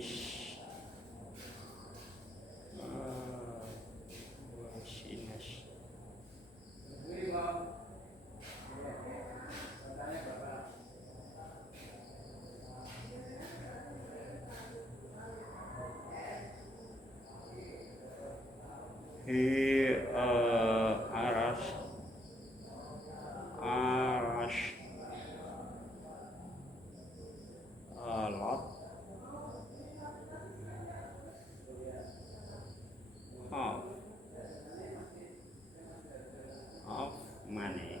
Ish. Ish. He arash a lot of money.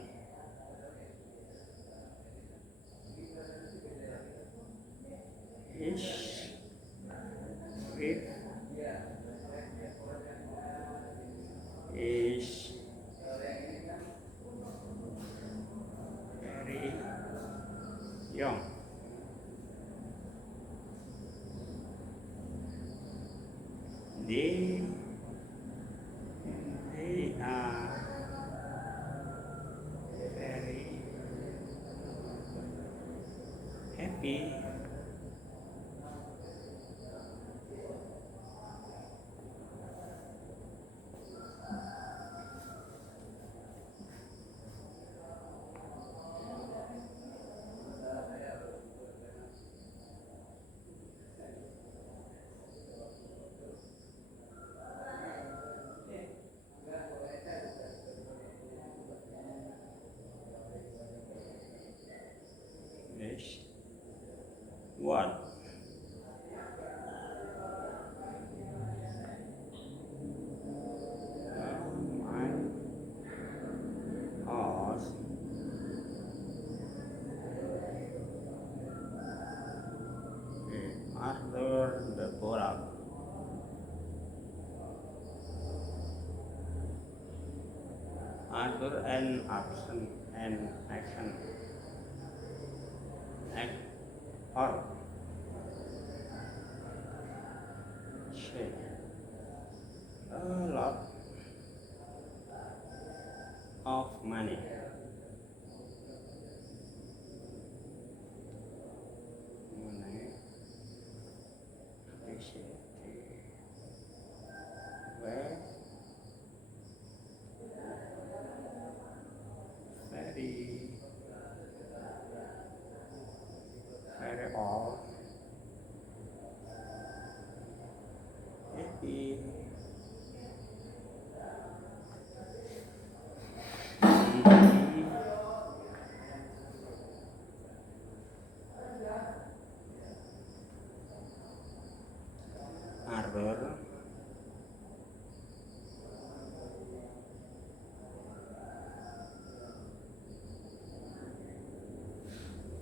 His wife is very young. They are very happy. Yes. What? My horse after the product. After an action act or say a lot of money. Money appreciate where very all happy. Arbor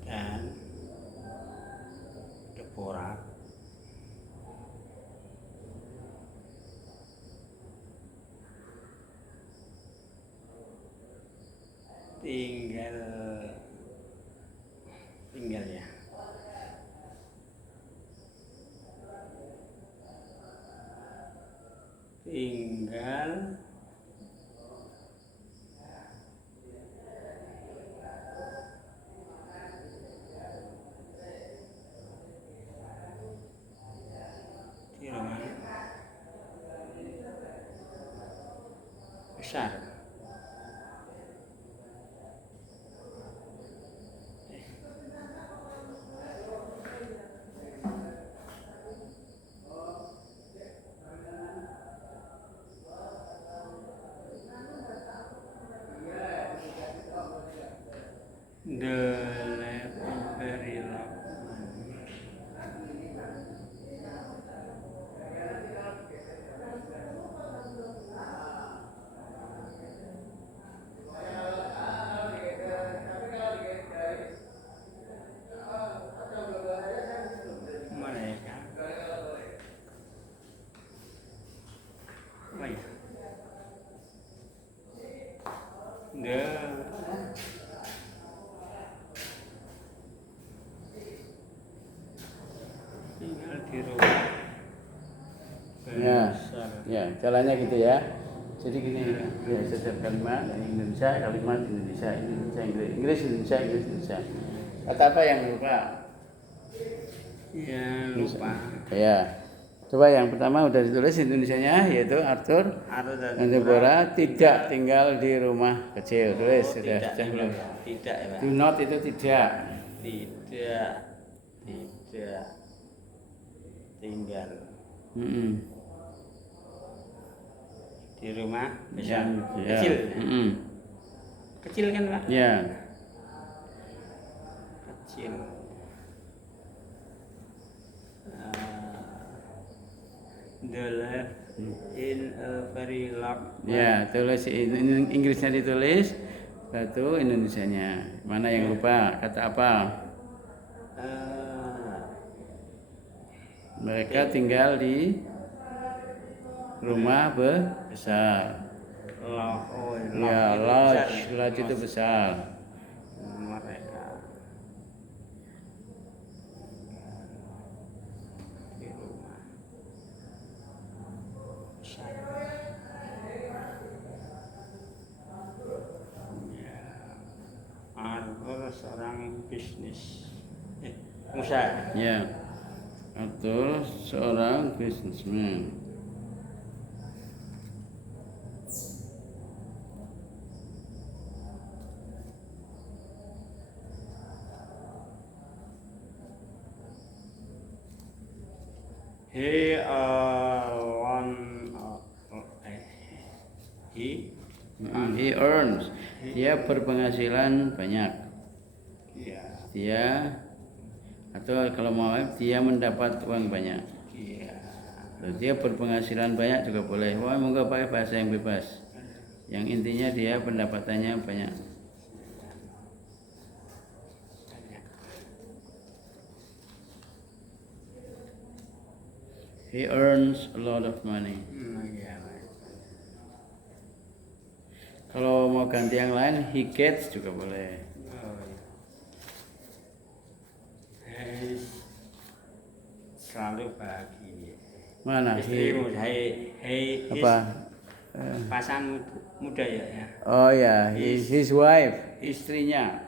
dan deporak tinggal ya. Tinggal di rumah besar. The library mereka tinggal di rumah besar. Ya, caranya gitu ya. Jadi gini ya, setiap kalimat Indonesia, kalimat Indonesia, Inggris, Indonesia. Kata apa yang lupa? Ya, lupa. Ya. Coba yang pertama udah ditulis Indonesianya, yaitu Arthur Arthur dan dan Deborah tidak tinggal di rumah kecil. Tulis sudah. Tidak tinggal ya. Tidak ya, Pak. Do not itu tidak. Tidak tinggal Mm-mm. di rumah Ya, besar. ya. Kecil. Mm-mm. Kecil kan, Pak? Ya. Kecil. The life in a very large. Ya, tulis Inggrisnya ditulis, satu Indonesianya. Mana yang lupa? Kata apa? Mereka tinggal di rumah besar. Ya, lodge itu besar. Mereka di rumah besar. Ya, Arthur seorang pengusaha. Ya, atau seorang businessman. He He earns. Dia berpenghasilan banyak. ya Dia atau kalau mau dia mendapat uang banyak. ya Terus dia berpenghasilan banyak juga boleh. Wah, moga pakai bahasa yang bebas. Yang intinya dia pendapatannya banyak. He earns a lot of money. ya. Kalau mau ganti yang lain, he gets juga boleh. He selalu bahagia. Mana? Istrimu, Apa? Pasangan muda ya. Oh ya, his wife, istrinya.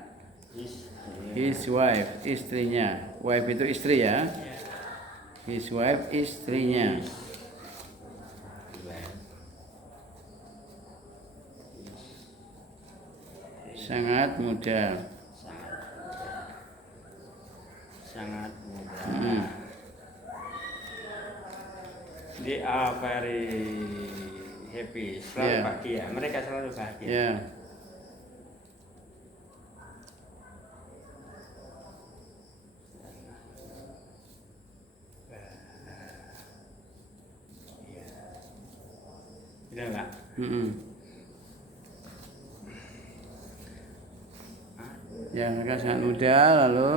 His wife, istrinya. Wife itu istri ya. His wife, istrinya. Sangat muda. Sangat muda. Hmm. They are very happy, selalu Yeah. bahagia. Mereka selalu bahagia. Ya. Tidak enggak? Mm-mm. Ya, mereka sangat muda. Lalu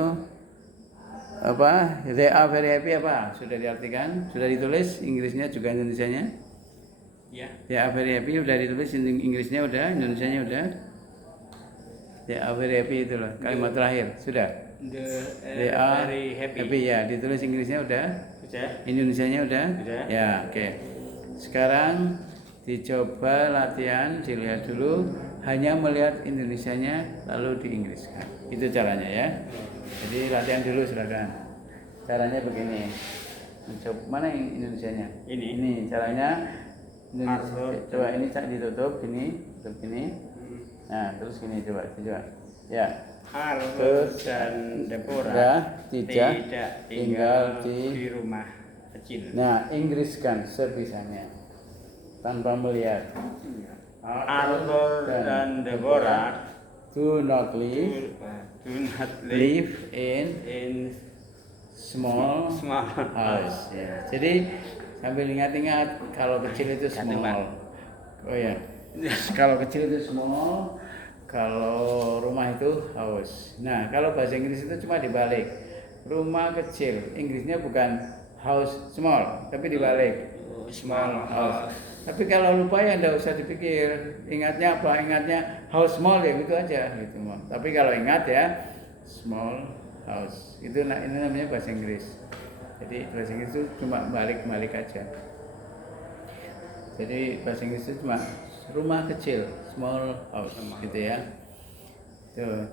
apa? They are very happy apa? Sudah diartikan? Sudah ditulis Inggrisnya juga Indonesianya? Ya. They are very happy sudah ditulis Inggrisnya udah, Indonesianya udah. They are very happy itu loh kalimat terakhir sudah. They are very happy. ya, ditulis Inggrisnya udah. Sudah. Indonesianya udah? Udah. Ya, oke. Sekarang dicoba latihan, dilihat dulu, hanya melihat Indonesianya lalu diinggriskan. Itu caranya ya. Jadi latihan dulu silakan. Caranya begini. Mencoba mana yang Indonesianya? Ini caranya. Coba ini ditutup gini, tutup gini. Nah, terus gini coba. Ya. Arthur dan Deborah tidak tinggal di rumah kecil. Nah, inggriskan sebisanya tanpa melihat. Arthur dan Deborah do not live in small house. Ya. Jadi sambil ingat-ingat kalau kecil itu small. Oh ya. Kalau kecil itu small, kalau rumah itu house. Nah, kalau bahasa Inggris itu cuma dibalik. Rumah kecil, Inggrisnya bukan house small, tapi dibalik. Small house. Tapi kalau lupa ya enggak usah dipikir. Ingatnya apa? Ingatnya house small ya gitu aja gitu. Tapi kalau ingat ya small house. Itu ini namanya bahasa Inggris. Jadi bahasa Inggris itu cuma balik-balik aja. Jadi bahasa Inggris itu cuma rumah kecil, small house gitu ya. Tuh.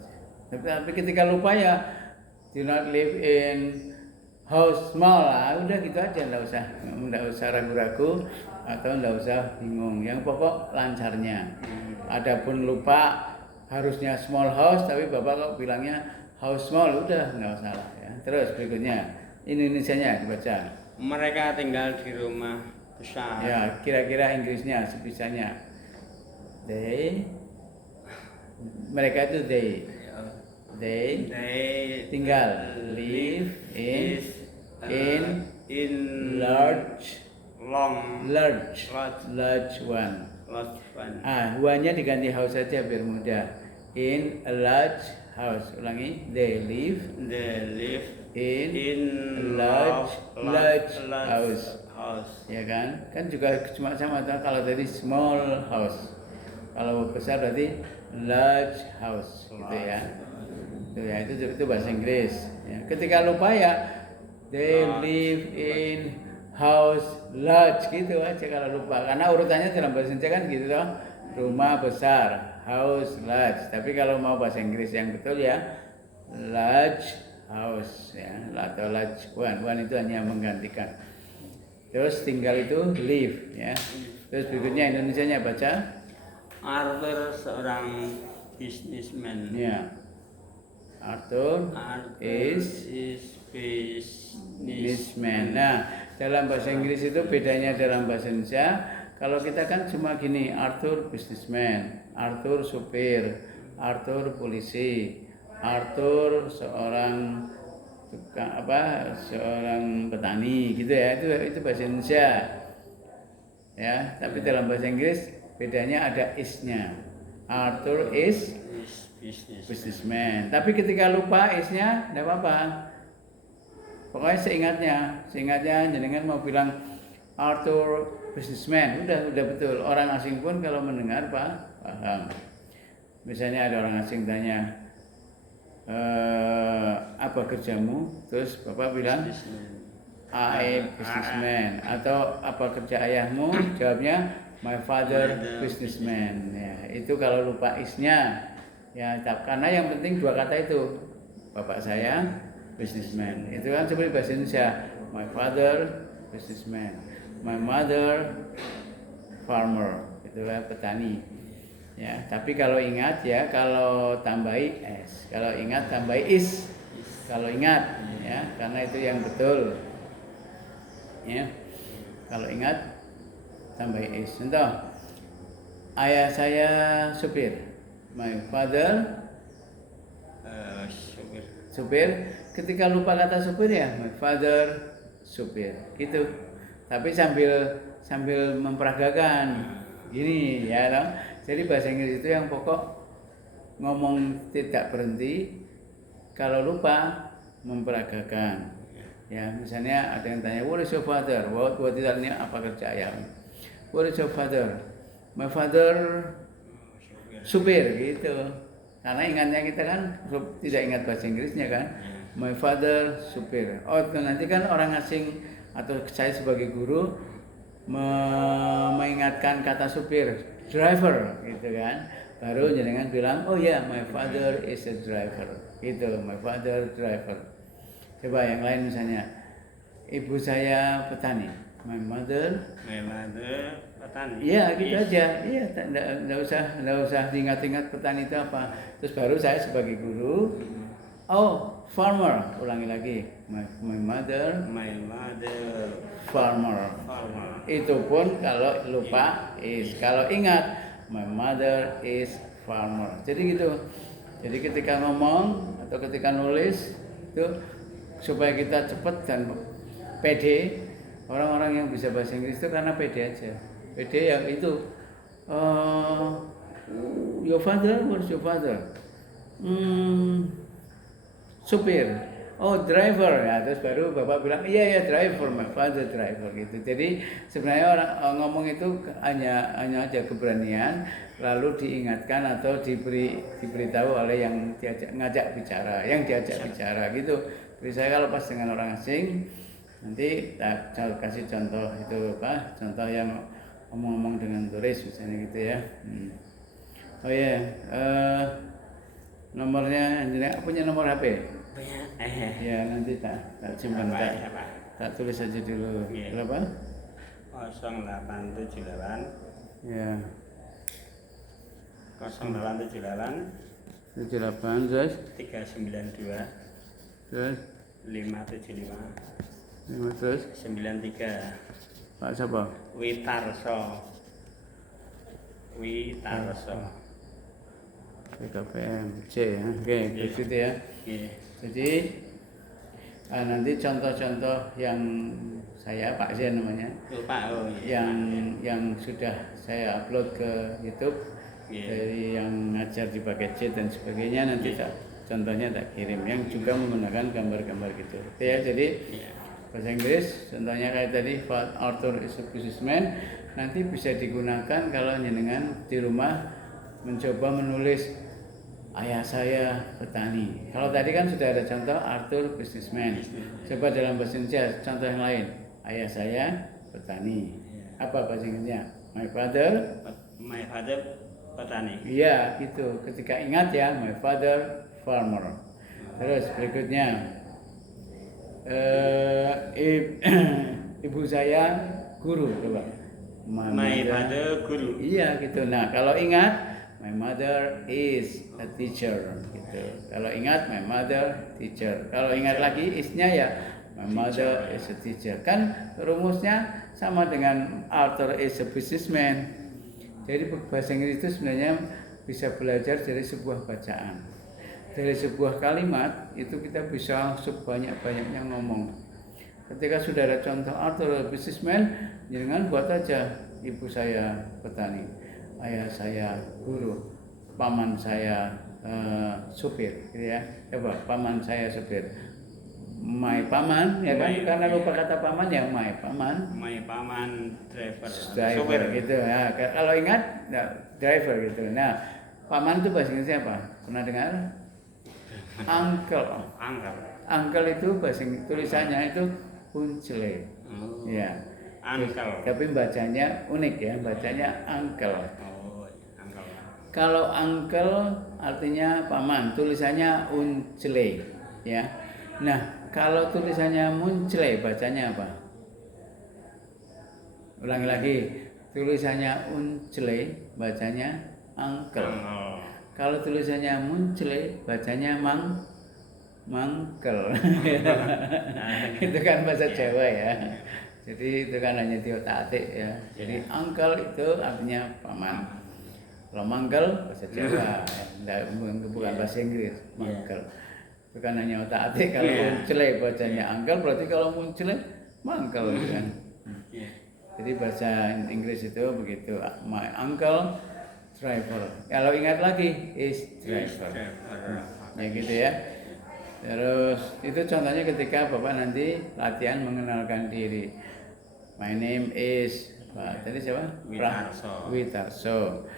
Tapi ketika lupa ya do not live in house small lah, udah gitu aja, nggak usah ragu-ragu atau nggak usah bingung. Yang pokok lancarnya. Adapun lupa harusnya small house, tapi bapak kok bilangnya house small, udah nggak salah ya. Terus berikutnya Indonesianya dibaca. Mereka tinggal di rumah besar. Ya, kira-kira Inggrisnya sebisanya. Mereka itu they tinggal live in large one. One-nya diganti house saja biar mudah. In a large house. Ulangi. They live in large house. Ya kan? Kan juga cuma sama kalau tadi small house. Kalau besar berarti large house gitu ya. Itu bahasa Inggris. Ya. Ketika lupa ya they live in house large gitu aja kalau lupa. Karena urutannya dalam bahasa Indonesia kan gitu toh. Rumah besar, house large. Tapi kalau mau bahasa Inggris yang betul ya large house ya, atau large one. One itu hanya menggantikan. Terus tinggal itu live ya. Terus berikutnya Indonesianya baca. Arthur seorang businessman. Ya. Arthur is businessman. Nah, dalam bahasa Inggris itu bedanya dalam bahasa Indonesia. Kalau kita kan cuma gini, Arthur businessman, Arthur supir, Arthur polisi, Arthur seorang seorang petani gitu ya. Itu bahasa Indonesia. Ya, tapi dalam bahasa Inggris bedanya ada is-nya. Arthur is businessman. Tapi ketika lupa is-nya, tidak apa-apa. Pokoknya seingatnya jenengan mau bilang Arthur businessman, udah betul. Orang asing pun kalau mendengar paham. Misalnya ada orang asing tanya, apa kerjamu? Terus bapak bilang I businessman. Atau apa kerja ayahmu? Jawabnya my father businessman. Ya, itu kalau lupa is-nya. Ya, karena yang penting dua kata itu. Bapak saya businessman. Itu kan seperti bahasa Indonesia. My father businessman. My mother farmer. Itu kan petani. Ya, tapi kalau ingat ya, kalau tambahi s. Kalau ingat tambahi is. Kalau ingat ya, karena itu yang betul. Ya. Kalau ingat tambah is. Contoh, ayah saya supir. My father supir. Ketika lupa kata supir ya, my father supir. Gitu. Tapi sambil memperagakan. Gini ya, no? Jadi bahasa Inggris itu yang pokok ngomong tidak berhenti. Kalau lupa memperagakan. Ya, misalnya ada yang tanya, what is your father? What itu artinya apa kerja ayahmu? What is your father? My father supir gitu. Karena ingatnya kita kan tidak ingat bahasa Inggrisnya kan. My father supir. Oh, nanti kan orang asing atau saya sebagai guru mengingatkan kata supir, driver gitu kan. Baru jenengan bilang, oh ya, my father is a driver. Gitu, my father driver. Coba yang lain misalnya, ibu saya petani. My mother petani. Iya, gitu aja. Iya, enggak usah diingat-ingat petani itu apa. Terus baru saya sebagai guru, oh, farmer. Ulangi lagi. My mother farmer. Itu pun kalau lupa is. Kalau ingat, my mother is farmer. Jadi gitu. Jadi ketika ngomong atau ketika nulis itu supaya kita cepat dan pede. Orang-orang yang bisa bahasa Inggris itu karena pede aja. Pede yang itu your father, what's your father? Supir. Oh, driver. Ya, terus baru bapak bilang, iya driver, my father driver gitu. Jadi sebenarnya orang ngomong itu hanya aja keberanian, lalu diingatkan atau diberitahu oleh yang diajak bicara gitu. Jadi saya kalau pas dengan orang asing, nanti saya kasih contoh itu apa? Contoh yang ngomong-ngomong dengan turis misalnya gitu ya. Oh ya, Nomornya jenengan punya nomor HP? Punya. Ya nanti tak simpan tak tulis aja dulu. Iya. Berapa? 0878 Ya. 0878 78 terus 392 terus 575 5 terus 93 Pak siapa? Witarso. PKPM C ya. Oke, begitu ya. Iya. Jadi nanti contoh-contoh yang saya Pak Zen namanya, Lupa iya. yang sudah saya upload ke YouTube Iya. dari yang ngajar di paket C dan sebagainya nanti contohnya tak kirim yang juga menggunakan gambar-gambar gitu. Oke ya, jadi Iya. bahasa Inggris contohnya kayak tadi Arthur is a businessman nanti bisa digunakan kalau jenengan di rumah mencoba menulis ayah saya petani. Kalau tadi kan sudah ada contoh Arthur businessman. Coba dalam bahasa Indonesia contoh yang lain. Ayah saya petani. Apa bahasa Inggrisnya? My father petani. Iya, gitu. Ketika ingat ya, my father farmer. Terus berikutnya ibu saya guru, coba. My father guru. Iya, gitu. Nah, kalau ingat my mother is a teacher gitu. Kalau ingat my mother teacher. Kalau ingat lagi isnya ya my mother is a teacher. Kan rumusnya sama dengan Arthur is a businessman. Jadi bahasa Inggris itu sebenarnya bisa belajar dari sebuah bacaan. Dari sebuah kalimat itu kita bisa sebanyak-banyaknya ngomong. Ketika sudah ada contoh Arthur businessman, jangan buat aja ibu saya petani, ayah saya guru, paman saya supir, gitu ya. Coba paman saya supir, my paman, ya kan? Karena lupa kata paman ya my paman. My paman driver. Supir gitu ya. Kalau ingat, driver gitu. Nah, paman itu bahasa Inggrisnya apa? Pernah dengar? Uncle. Uncle itu bahasa tulisannya itu uncele. Oh. Ya. Uncle. Tapi bacanya unik ya, bacanya uncle. Oh, uncle. Kalau uncle artinya paman, tulisannya uncele, ya. Nah, kalau tulisannya muncele bacanya apa? Ulangi lagi, tulisannya uncele bacanya uncle. Kalau tulisannya muncele bacanya mangkel. Itu kan bahasa Jawa ya. Jadi itu kan hanya di otak-atik ya. Jadi uncle itu artinya paman. Kalau mangkel bahasa Jawa, bukan bahasa Inggris. Mangkel. Itu kan hanya otak-atik. Kalau muncele bacanya uncle, berarti kalau muncele mangkel kan. Jadi bahasa Inggris itu begitu. My uncle driver. Kalau ingat lagi is driver. Ya gitu ya. Terus itu contohnya ketika Bapak nanti latihan mengenalkan diri. My name is tadi siapa? Witarso.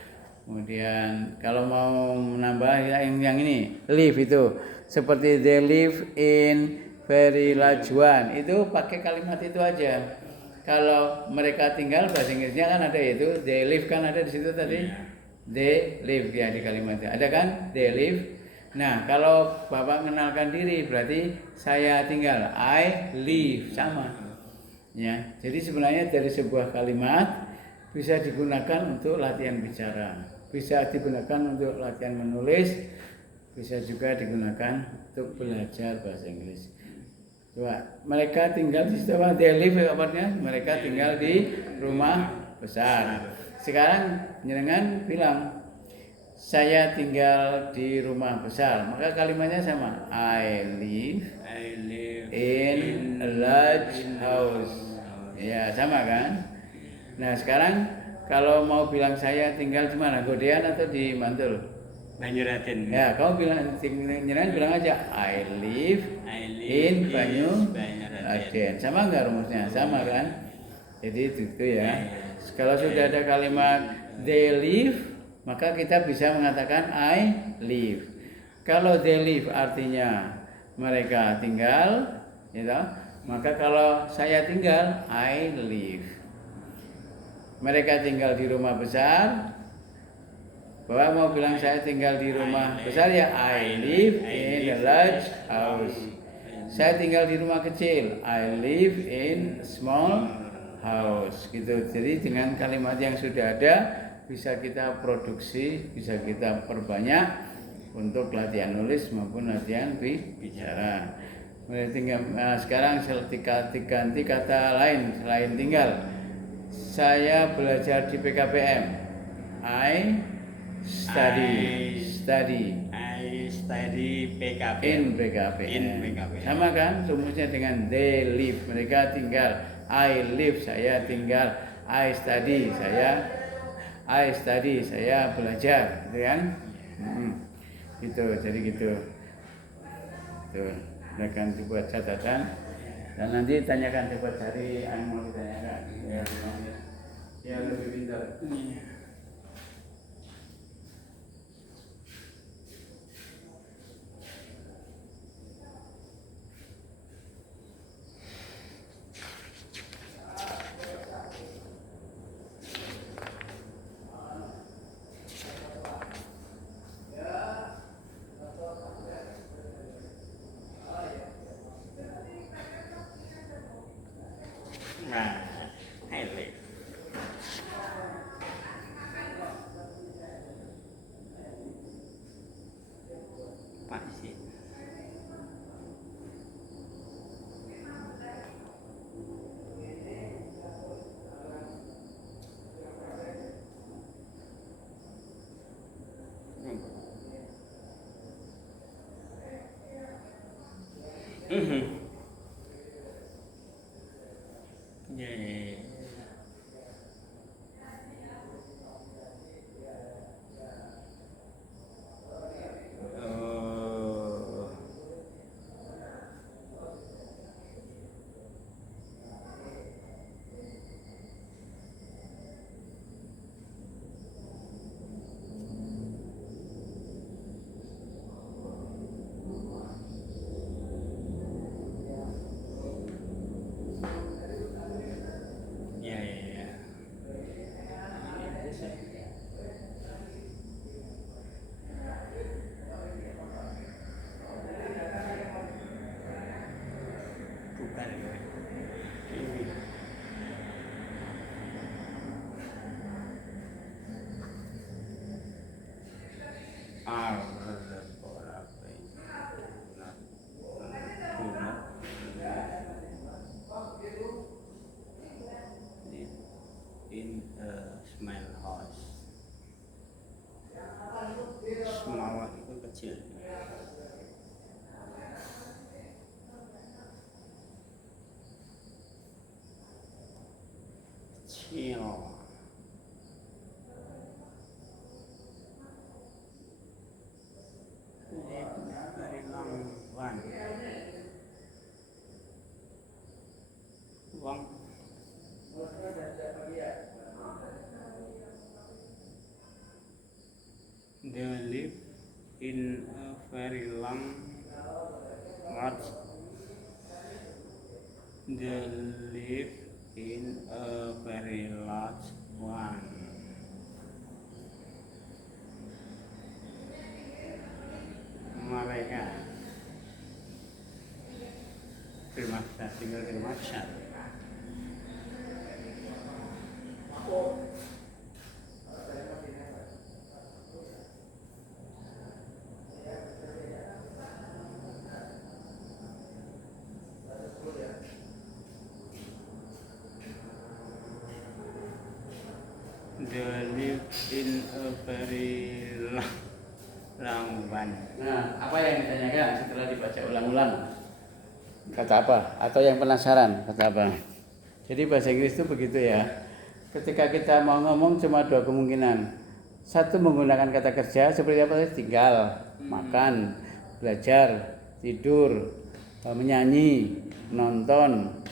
Kemudian kalau mau menambah yang ini live itu seperti they live in very large one. Itu pakai kalimat itu aja. Kalau mereka tinggal bahasa Inggrisnya kan ada itu they live kan ada di situ tadi. They live ya di kalimatnya. Ada kan? They live. Nah, kalau Bapak mengenalkan diri berarti saya tinggal. I live sama. Ya. Jadi sebenarnya dari sebuah kalimat bisa digunakan untuk latihan bicara, bisa digunakan untuk latihan menulis, bisa juga digunakan untuk belajar bahasa Inggris. Coba, mereka tinggal di situ, they live kabarnya, mereka tinggal di rumah besar. Sekarang jenengan bilang saya tinggal di rumah besar, maka kalimatnya sama. I live in a large house. Ya, sama kan? Nah, sekarang kalau mau bilang saya tinggal di mana? Godean atau di Mantul? Banyuraden. Ya, kamu bilang aja I live in Banyuraden. Sama enggak rumusnya? Sama kan? Jadi itu ya. Kalau sudah ada kalimat they live, maka kita bisa mengatakan I live. Kalau they live artinya mereka tinggal, gitu. Maka kalau saya tinggal, I live. Mereka tinggal di rumah besar, Bapak mau bilang saya tinggal di rumah besar ya, I live in a large house. Saya tinggal di rumah kecil, I live in small house. Gitu. Jadi dengan kalimat yang sudah ada bisa kita produksi, bisa kita perbanyak untuk latihan nulis maupun latihan bicara. Sekarang ganti kata lain selain tinggal. Saya belajar di PKPM. I study I study PKP. in PKPM. Sama kan rumusnya dengan they live, mereka tinggal. I live, saya tinggal. I study, saya belajar, gitu kan? Gitu, jadi gitu. Tuh, silakan dibuat catatan dan nanti tanyakan, coba cari yang mau ditanyakan. Ya lebih pintar. Nah, I live. Pak sih. Yeah. Oh. Ya, ya, ya. Bukan ya. Ini. In a small house. Small itu kecil. Kecil. Very long one. Long. They live in a very long large. They live in a very large one. Mereka tinggal di rumah besar. They live in a very long one. Nah, apa yang ditanyakan setelah dibaca ulang-ulang? Kata apa? Atau yang penasaran, kata apa? Jadi bahasa Inggris itu begitu ya. Ketika kita mau ngomong cuma dua kemungkinan. Satu menggunakan kata kerja seperti apa? Tinggal, makan, belajar, tidur, menyanyi, nonton,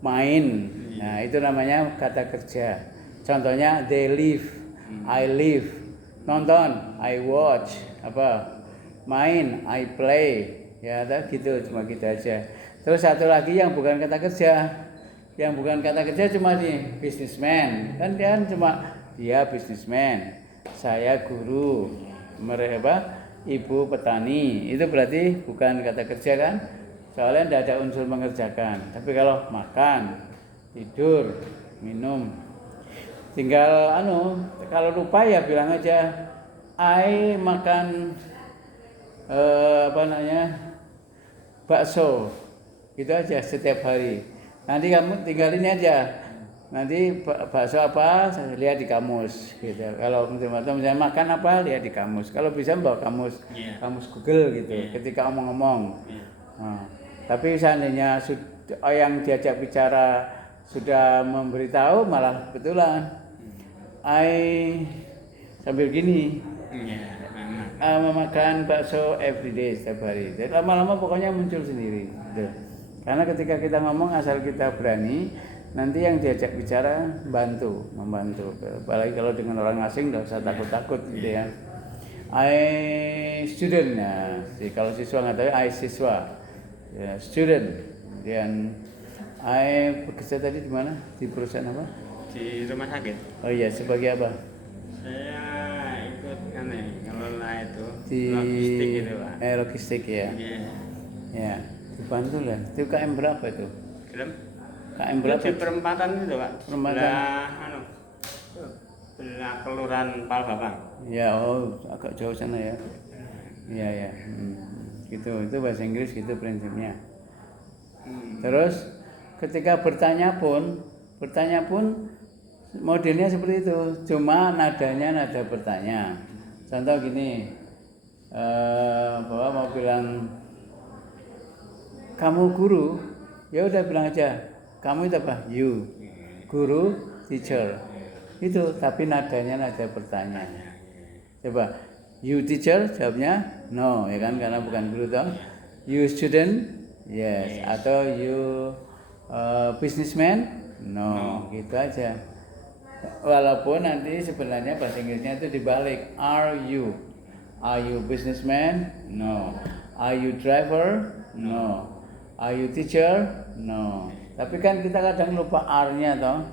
main. Nah, itu namanya kata kerja. Contohnya they live, I live, nonton, I watch, apa, main, I play, ya gitu, cuma gitu aja. Terus satu lagi yang bukan kata kerja, yang bukan kata kerja cuma di businessman, kan dia cuma dia businessman. saya guru, mereka ibu petani. Itu berarti bukan kata kerja kan? Soalnya tidak ada unsur mengerjakan. Tapi kalau makan, tidur, minum, tinggal kalau lupa ya bilang aja I makan bakso. Gitu aja setiap hari. Nanti kamu tinggal ini aja. Nanti bakso apa saya lihat di kamus gitu. Kalau misalnya makan apa lihat di kamus. Kalau bisa bawa kamus Google gitu. Ketika omong-omong. Nah, tapi seandainya yang diajak bicara sudah memberitahu malah kebetulan sambil gini memakan bakso everyday setiap hari. Jadi lama-lama pokoknya muncul sendiri gitu. Karena ketika kita ngomong asal kita berani, nanti yang diajak bicara membantu. Apalagi kalau dengan orang asing nggak usah takut-takut gitu ya. I student, nah, kalau siswa nggak tahu I siswa, ya, student. Dan I bekerja tadi di mana? Di perusahaan apa? Di rumah sakit. Oh iya, sebagai apa? Saya ikut ngelola itu Di logistik gitu Pak. Logistik ya. Iya. Ya, dibantu lah. Itu KM berapa itu? Film? KM berapa? Di perempatan itu Pak. Perempatan. Belah kelurahan Palbabang. Ya, agak jauh sana ya. Iya ya. Gitu, itu bahasa Inggris gitu prinsipnya. Terus ketika bertanya pun modelnya seperti itu, cuma nadanya nada bertanya. Contoh gini, bahwa mau bilang kamu guru, ya udah bilang aja kamu itu apa? You, guru, teacher. Itu, tapi nadanya nada bertanya. Coba, you teacher, jawabnya no, ya kan, karena bukan guru toh. You student, yes. Atau you businessman, no, gitu aja. Walaupun nanti sebenarnya bahasa Inggrisnya itu dibalik. Are you businessman? No. Are you driver? No. Are you teacher? No. Tapi kan kita kadang lupa are-nya toh.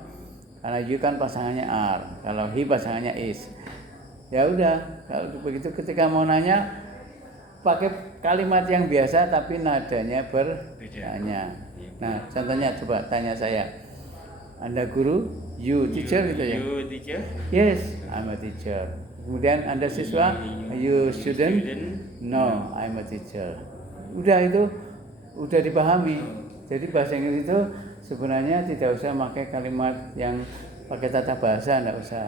Karena you kan pasangannya are, kalau he pasangannya is. Ya udah, kalau begitu ketika mau nanya pakai kalimat yang biasa tapi nadanya bertanya. Nah, contohnya coba tanya saya. Anda guru, you teacher gitu ya. You teacher? Yes, I'm a teacher. Kemudian Anda siswa, you student? No, I'm a teacher. Udah itu udah dipahami. Jadi bahasa Inggris itu sebenarnya tidak usah pakai kalimat yang pakai tata bahasa, enggak usah.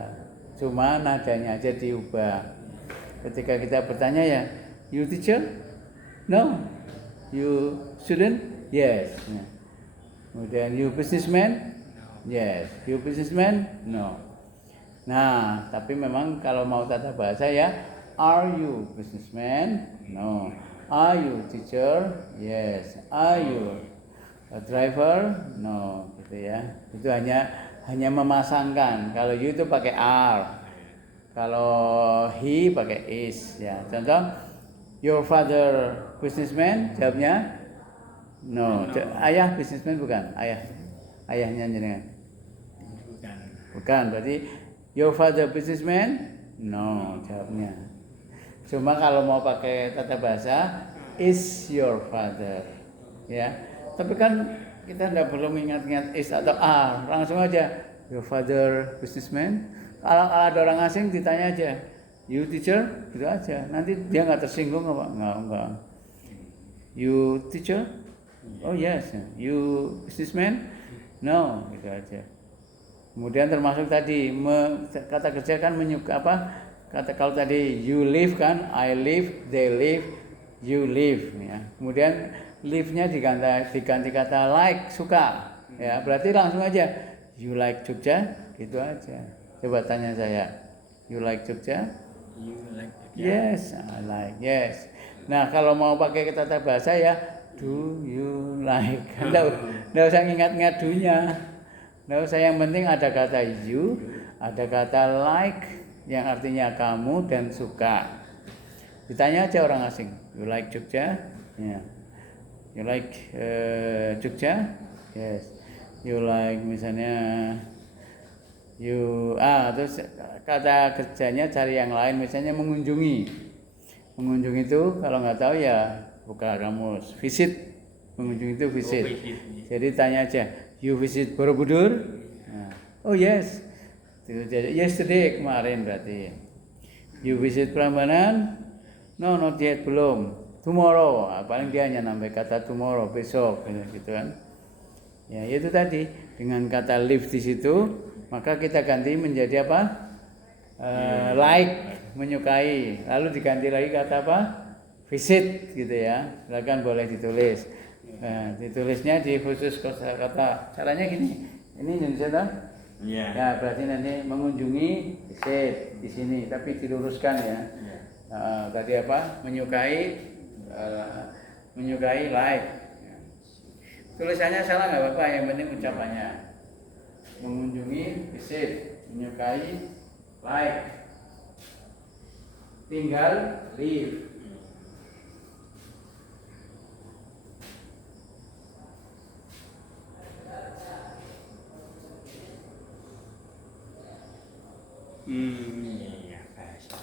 Cuma nadanya aja diubah. Ketika kita bertanya ya, you teacher? No. You student? Yes. Kemudian you businessman? Yes. You businessman? No. Nah, tapi memang kalau mau tata bahasa ya, are you businessman? No. Are you teacher? Yes. Are you a driver? No, gitu ya. Itu hanya memasangkan. Kalau you itu pakai are. Kalau he pakai is ya. Contoh, your father businessman? Jawabnya no. Ayah businessman bukan? Ayahnya jenengan. Bukan. Berarti your father businessman? No, jawabnya. Cuma kalau mau pakai tata bahasa, is your father. Ya. Tapi kan kita tidak perlu mengingat-ingat is atau are, langsung aja your father businessman. Kalau ada orang asing ditanya aja, you teacher, gitu aja. Nanti dia nggak tersinggung apa? Nggak. You teacher? Oh yes. You businessman? No, gitu aja. Kemudian termasuk tadi kata kerja kan menyuka apa? Kata kalau tadi you live kan, I live, they live, you live. Ya. Kemudian live-nya diganti kata like, suka. Ya, berarti langsung aja you like Jogja, gitu aja. Coba tanya saya, you like Jogja? You like Jogja? Yes, I like. Yes. Nah, kalau mau pakai tata bahasa ya do you like. Nggak usah ingat-ingat do-nya. Nggak usah, yang penting ada kata you, ada kata like yang artinya kamu dan suka. Ditanya aja orang asing, you like Jogja? Ya. You like Jogja? Yes. You like misalnya Terus kata kerjanya cari yang lain, misalnya mengunjungi. Mengunjungi itu kalau nggak tahu ya buka kamus. Visit, mengunjungi itu visit. Jadi tanya aja, you visit Borobudur? Nah, oh yes, yesterday, kemarin berarti. You visit Prambanan? No, not yet, belum. Tomorrow, paling dia hanya nambah kata tomorrow, besok, gitu kan. Ya itu tadi, dengan kata live di situ, maka kita ganti menjadi apa? Like, menyukai. Lalu diganti lagi kata apa? Visit, gitu ya. Silakan boleh ditulis. Nah, ditulisnya di khusus kosakata. Caranya gini, ini Indonesia kan? Iya. Ya berarti nanti mengunjungi visit di sini, tapi diluruskan ya. Tadi apa? Menyukai, like. Tulisannya salah nggak apa-apa, yang penting ucapannya. Mengunjungi visit, menyukai like, tinggal leave. Iya, bahasa.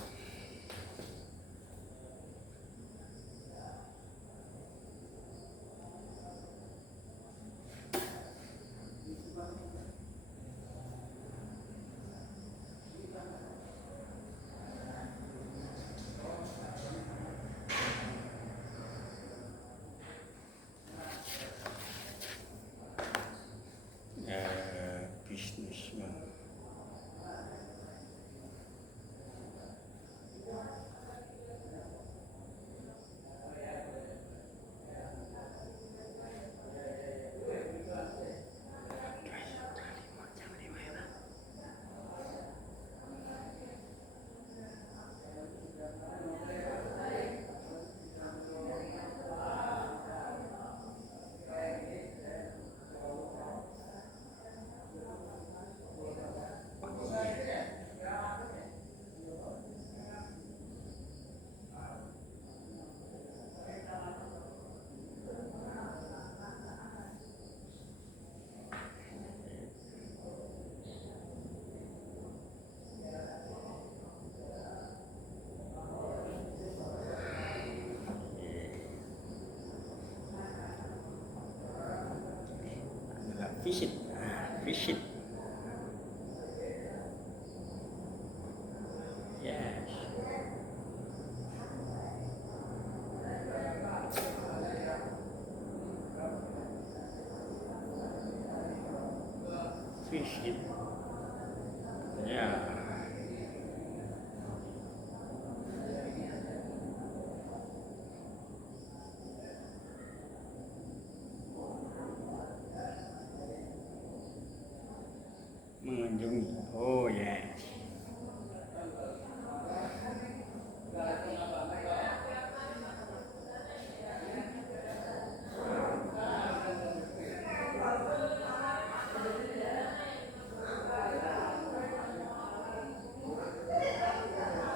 Bisnismen. Visit. Visit. Yes. Visit. Ya. Mengunjungi. Oh yes.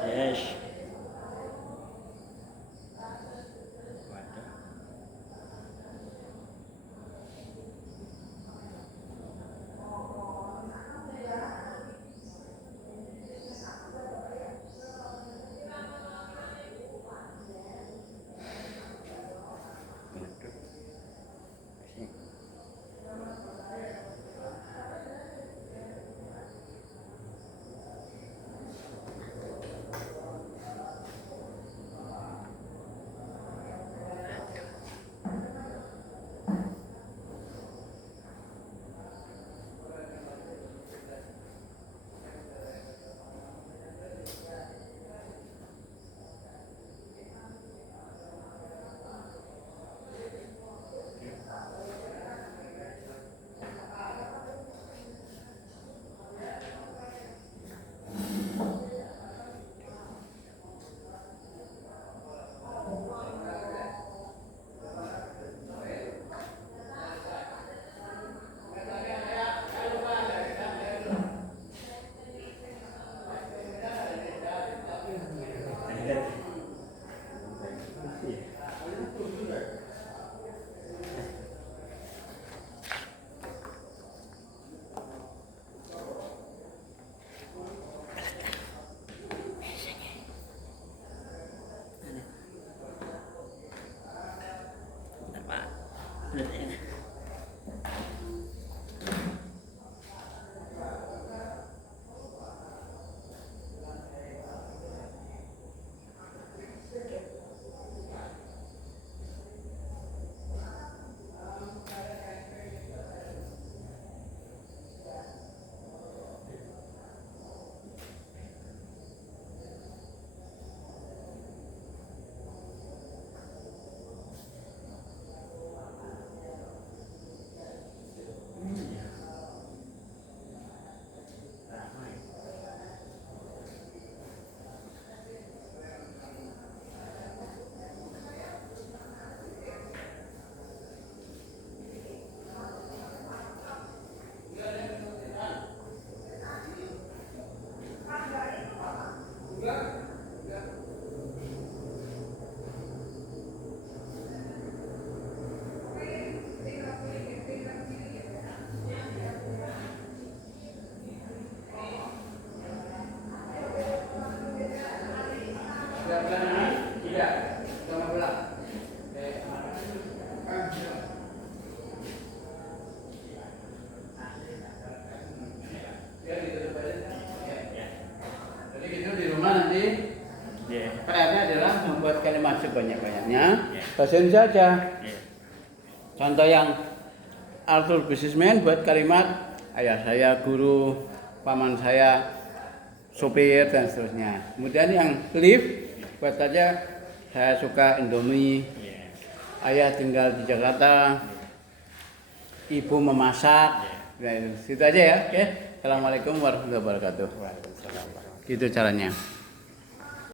Yes. Waduh. kanan, tidak. Sama belah. Jadi gitu di rumah nanti PR-nya adalah membuat kalimat sebanyak-banyaknya. Bahasa saja. Contoh yang Arthur Businessman buat kalimat ayah saya guru, paman saya sopir dan seterusnya. Kemudian yang live buat saja saya suka Indomie. Ayah tinggal di Jakarta. Ibu memasak. Nah, itu aja ya. Oke. Assalamualaikum warahmatullahi wabarakatuh. Gitu caranya.